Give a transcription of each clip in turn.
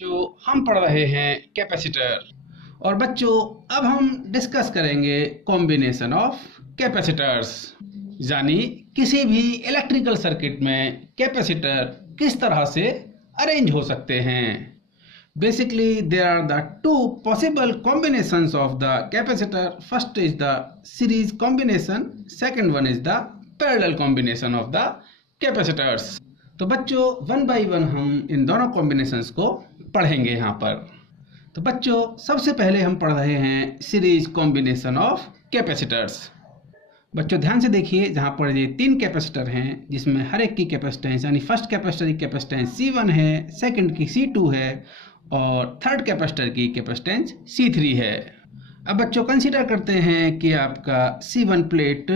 जो हम पढ़ रहे हैं कैपेसिटर। और बच्चों अब हम डिस्कस करेंगे कॉम्बिनेशन ऑफ कैपेसिटर्स, यानी किसी भी इलेक्ट्रिकल सर्किट में कैपेसिटर किस तरह से अरेंज हो सकते हैं। Basically, there are the two possible combinations of the capacitor. First is the series combination, second one is the parallel combination of the capacitors. तो बच्चों वन बाय वन हम इन दोनों कॉम्बिनेशंस को पढ़ेंगे यहाँ पर। तो बच्चों सबसे पहले हम पढ़ रहे हैं सीरीज कॉम्बिनेशन ऑफ कैपेसिटर्स। बच्चों ध्यान से देखिए, जहाँ पर ये तीन कैपेसिटर हैं जिसमें हर एक की कैपेसिटेंस यानी फर्स्ट कैपेसिटर की कैपेसिटेंस C1 है, सेकंड की C2 है और थर्ड कैपेसिटर की कैपेसिटेंस C3 है। अब बच्चों कंसीडर करते हैं कि आपका C1 प्लेट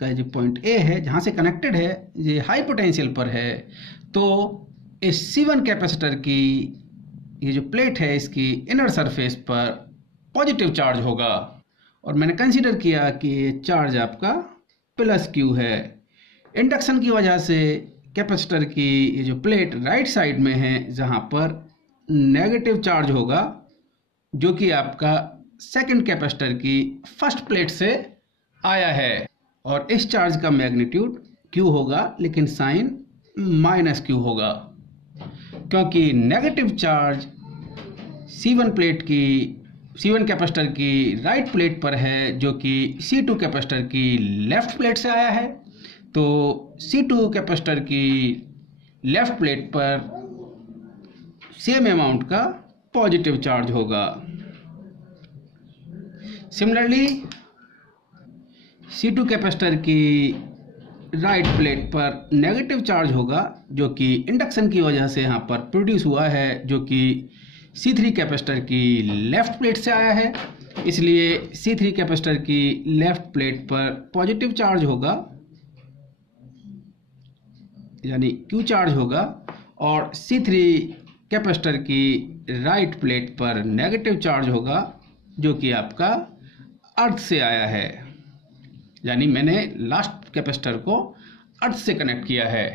का जो पॉइंट A है जहाँ से कनेक्टेड है ये हाई पोटेंशियल पर है, तो इस C1 कैपेसिटर की ये जो प्लेट है इसकी इनर सरफेस पर पॉजिटिव चार्ज होगा और मैंने कंसीडर किया कि ये चार्ज आपका प्लस Q है। इंडक्शन की वजह से कैपेसिटर की ये जो प्लेट राइट साइड में है जहाँ पर नेगेटिव चार्ज होगा, जो कि आपका सेकंड कैपेसिटर की फर्स्ट प्लेट से आया है और इस चार्ज का मैग्नीट्यूड Q होगा लेकिन साइन माइनस Q होगा, क्योंकि नेगेटिव चार्ज C1 कैपेसिटर की राइट प्लेट पर है जो कि C2 कैपेसिटर की लेफ्ट प्लेट से आया है। तो C2 कैपेसिटर की लेफ्ट प्लेट पर सेम अमाउंट का पॉजिटिव चार्ज होगा। सिमिलरली C2 कैपेसिटर की राइट प्लेट पर नेगेटिव चार्ज होगा जो कि इंडक्शन की वजह से यहाँ पर प्रोड्यूस हुआ है, जो कि C3 कैपेसिटर की लेफ्ट प्लेट से आया है। इसलिए C3 कैपेसिटर की लेफ्ट प्लेट पर पॉजिटिव चार्ज होगा यानी Q चार्ज होगा और C3 कैपेसिटर की राइट प्लेट पर नेगेटिव चार्ज होगा जो कि आपका अर्थ से आया है, यानी मैंने लास्ट कैपेसिटर को अर्थ से कनेक्ट किया है।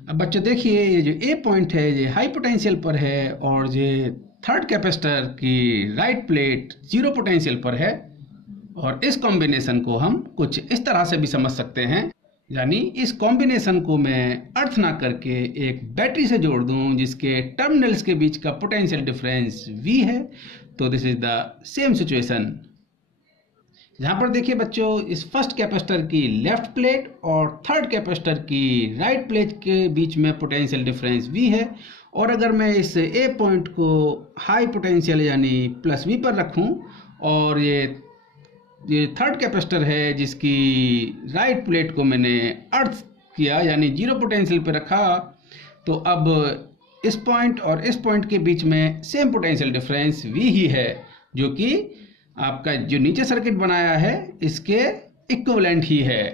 अब बच्चों देखिए, ये जो A पॉइंट है ये हाई पोटेंशियल पर है और ये थर्ड कैपेसिटर की राइट प्लेट जीरो पोटेंशियल पर है। और इस कॉम्बिनेशन को हम कुछ इस तरह से भी समझ सकते हैं, यानी इस कॉम्बिनेशन को मैं अर्थ ना करके एक बैटरी से जोड़ दूं जिसके टर्मिनल्स के बीच का पोटेंशियल डिफरेंस V है, तो this is the same situation. यहाँ पर देखिए बच्चों, इस फर्स्ट कैपेसिटर की लेफ्ट प्लेट और थर्ड कैपेसिटर की राइट प्लेट के बीच में पोटेंशियल डिफरेंस V है, और अगर मैं इस A पॉइंट को हाई पोटेंशियल यानी प्लस V पर रखूं और ये थर्ड कैपेसिटर है जिसकी राइट प्लेट को मैंने अर्थ किया यानी जीरो पोटेंशियल पे रखा, तो अब इस पॉइंट और इस पॉइंट के बीच में सेम पोटेंशियल डिफरेंस V ही है, जो कि आपका जो नीचे सर्किट बनाया है इसके इक्विवेलेंट ही है।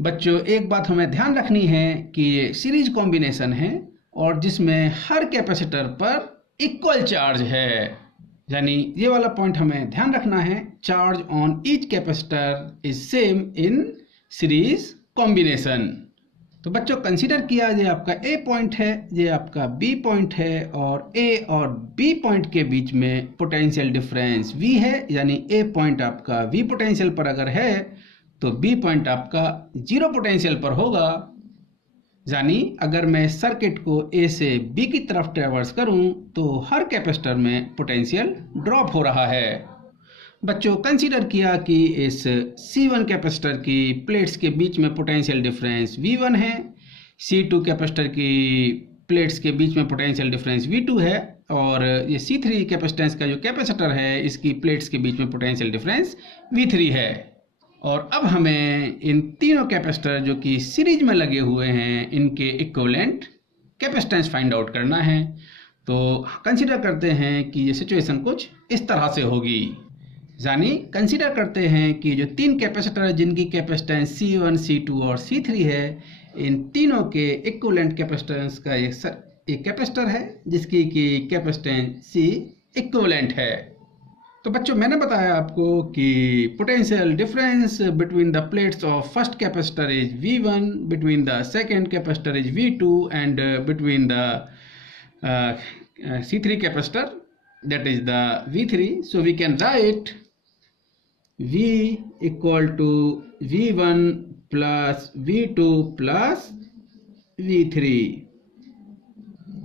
बच्चों एक बात हमें ध्यान रखनी है कि ये सीरीज कॉम्बिनेशन है और जिसमें हर कैपेसिटर पर इक्वल चार्ज है, यानी ये वाला पॉइंट हमें ध्यान रखना है, charge on each capacitor is same in series combination. तो बच्चों कंसीडर किया ये आपका A पॉइंट है, ये आपका B पॉइंट है और A और B पॉइंट के बीच में पोटेंशियल डिफरेंस V है, यानी A पॉइंट आपका V पोटेंशियल पर अगर है तो B पॉइंट आपका जीरो पोटेंशियल पर होगा। यानी अगर मैं सर्किट को A से B की तरफ ट्रेवर्स करूं तो हर कैपेसिटर में पोटेंशियल ड्रॉप हो रहा है। बच्चों कंसीडर किया कि इस C1 कैपेसिटर की प्लेट्स के बीच में पोटेंशियल डिफरेंस V1 है, C2 कैपेसिटर की प्लेट्स के बीच में पोटेंशियल डिफरेंस V2 है और ये C3 कैपेसिटेंस का जो कैपेसिटर है इसकी प्लेट्स के बीच में पोटेंशियल डिफरेंस V3 है। और अब हमें इन तीनों कैपेसिटर जो कि सीरीज में लगे हुए हैं इनके इक्विवेलेंट कैपेसिटेंस फाइंड आउट करना है। तो कंसीडर करते हैं कि ये सिचुएशन कुछ इस तरह से होगी, यानी कंसीडर करते हैं कि जो तीन कैपेसिटर है जिनकी कैपेसिटेंस C1, C2 और C3 है, इन तीनों के इक्विवेलेंट कैपेसिटेंस का एक कैपेसिटर है जिसकी की कैपेसिटेंस C इक्विवेलेंट है। तो बच्चों मैंने बताया आपको कि potential difference between the plates of first capacitor is V1, between the second capacitor is V2 and between the C3 capacitor, that is the V3. So we can write V equal to V1 plus V2 plus V3.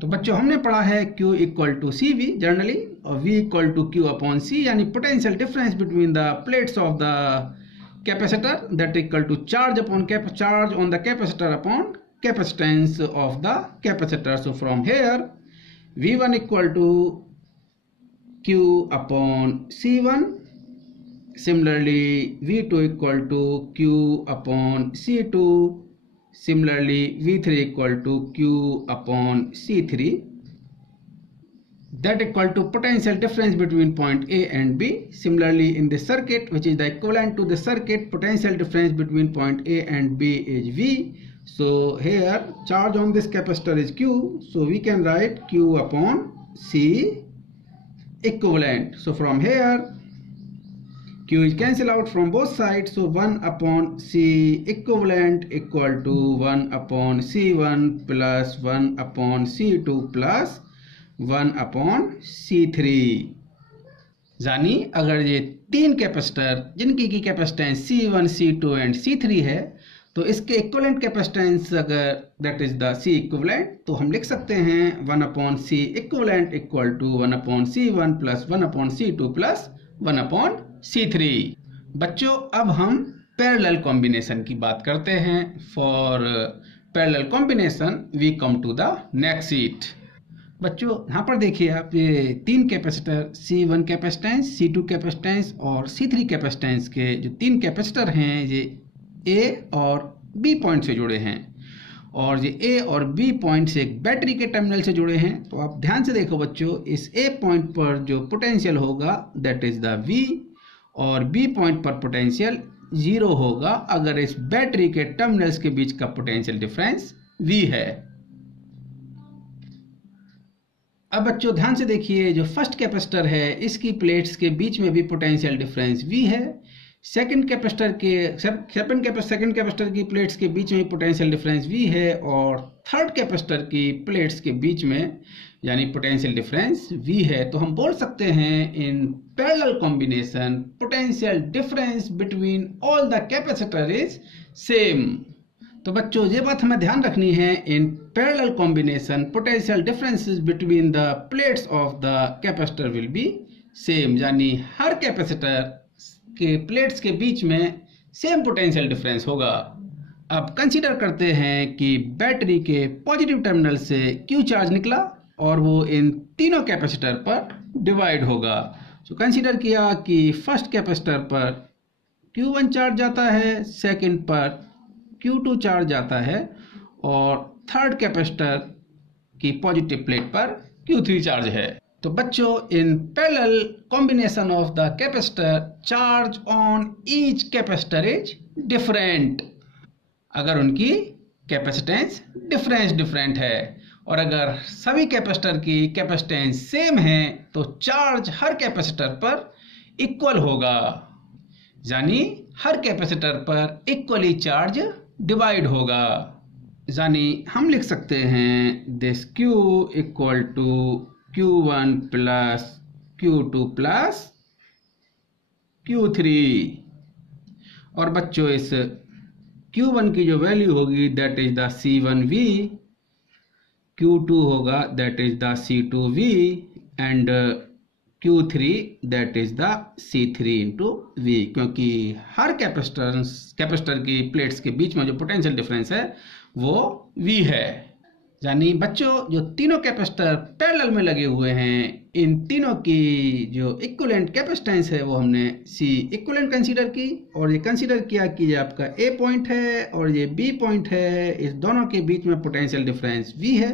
तो बच्चों हमने पढ़ा है Q equal to CV generally, और V equal to Q upon C, यानी potential difference between the plates of the capacitor, that equal to charge on the capacitor upon capacitance of the capacitor. So from here V1 equal to Q upon C1, similarly V2 equal to Q upon C2, similarly V3 equal to Q upon C3, that equal to potential difference between point A and B. Similarly in the circuit, which is the equivalent to the circuit, potential difference between point A and B is V. So here charge on this capacitor is Q, so we can write Q upon C equivalent. So from here Q is cancel out from both sides, so 1 upon C equivalent equal to 1 upon C1 plus 1 upon C2 plus 1 upon C3. यानी अगर ये तीन capacitor जिनकी की capacitance C1, C2 and C3 है, तो इसके equivalent capacitance अगर that is the C equivalent, तो हम लिख सकते हैं 1 upon C equivalent equal to 1 upon C1 plus 1 upon C2 plus 1 upon C3. बच्चों अब हम पैरेलल कॉम्बिनेशन की बात करते हैं. For parallel combination we come to the next sheet. बच्चों यहाँ पर देखिए आप, ये तीन capacitor C1 capacitance, C2 capacitance और C3 कैपेसिटेंस के जो तीन कैपेसिटर हैं ये A और B पॉइंट से जुड़े हैं, और ये A और B पॉइंट से एक बैटरी के टर्मिनल से जुड़े हैं. तो आप ध्यान से देखो बच्चों, इस A पॉइंट पर जो पोटेंशियल होगा दैट इज द V, और B पॉइंट पर पोटेंशियल 0 होगा अगर इस बैटरी के टर्मिनल्स के बीच का पोटेंशियल डिफरेंस V है. अब बच्चों ध्यान से देखिए, जो फर्स्ट कैपेसिटर है इसकी प्लेट्स के बीच में भी पोटेंशियल डिफरेंस V है. सेकंड कैपेसिटर की प्लेट्स के बीच में पोटेंशियल डिफरेंस V है, और थर्ड कैपेसिटर की प्लेट्स के बीच में यानी पोटेंशियल डिफरेंस V है. तो हम बोल सकते हैं in parallel combination potential difference between all the capacitor is same. तो बच्चों ये बात हमें ध्यान रखनी है, in parallel combination potential differences between the plates of the capacitor will be same, यानी हर कैपेसिटर के प्लेट्स के बीच में सेम पोटेंशियल डिफरेंस होगा. अब कंसीडर करते हैं कि बैटरी के पॉजिटिव टर्मिनल से Q चार्ज निकला और वो इन तीनों कैपेसिटर पर डिवाइड होगा. तो कंसीडर किया कि फर्स्ट कैपेसिटर पर Q1 चार्ज जाता है, सेकंड पर Q2 चार्ज जाता है, और थर्ड कैपेसिटर की पॉजिटिव प्लेट पर Q3 चार्ज है. तो बच्चों in parallel combination of the capacitor charge on each capacitor is different. अगर उनकी कैपेसिटेंस डिफरेंट है, और अगर सभी कैपेसिटर की कैपेसिटेंस सेम है तो चार्ज हर कैपेसिटर पर इक्वल होगा, यानी हर कैपेसिटर पर इक्वली चार्ज डिवाइड होगा. यानी हम लिख सकते हैं this Q equal to Q1 plus Q2 plus Q3. और बच्चों इस Q1 की जो वैल्यू होगी that is the C1V, Q2 होगा that is the C2V, and Q3 that is the C3 into V, क्योंकि हर कैपेसिटर की प्लेट्स के बीच में जो पोटेंशियल डिफरेंस है वो V है. यानी बच्चों जो तीनों कैपेसिटर पैरेलल में लगे हुए हैं, इन तीनों की जो इक्विवेलेंट कैपेसिटेंस है वो हमने C इक्विवेलेंट कंसीडर की, और ये कंसीडर किया कि ये आपका A पॉइंट है और ये B पॉइंट है, इस दोनों के बीच में पोटेंशियल डिफरेंस V है,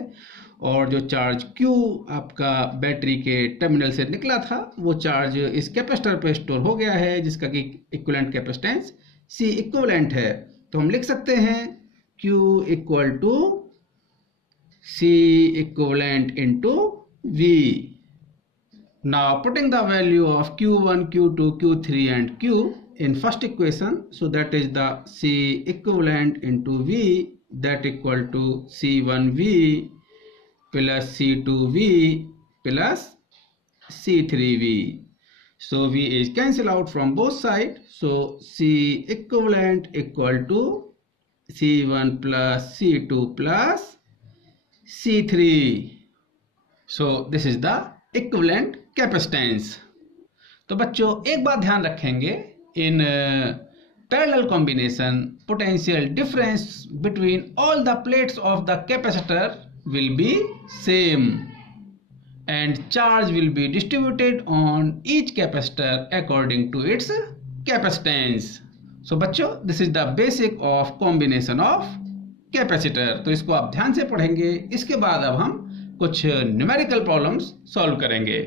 और जो चार्ज Q आपका बैटरी के टर्मिनल से निकला था वो चार्ज इस कैपेसिटर पे स्टोर हो गया है, जिसका कि इक्विवेलेंट कैपेसिटेंस C इक्विवेलेंट है. तो हम लिख सकते हैं Q equal to C equivalent into V. Now putting the value of Q1, Q2, Q3 and Q in first equation, so that is the C equivalent into V, that equal to C1V plus C2V plus C3V. So V is cancel out from both sides. So C equivalent equal to C1 plus C2 plus C3. So this is the equivalent capacitance. तो बच्चों एक बात ध्यान रखेंगे, in parallel combination potential difference between all the plates of the capacitor will be same and charge will be distributed on each capacitor according to its capacitance. So बच्चों this is the basic of combination of capacitor. तो इसको आप ध्यान से पढ़ेंगे। इसके बाद अब हम कुछ न्यूमेरिकल प्रॉब्लम्स सॉल्व करेंगे।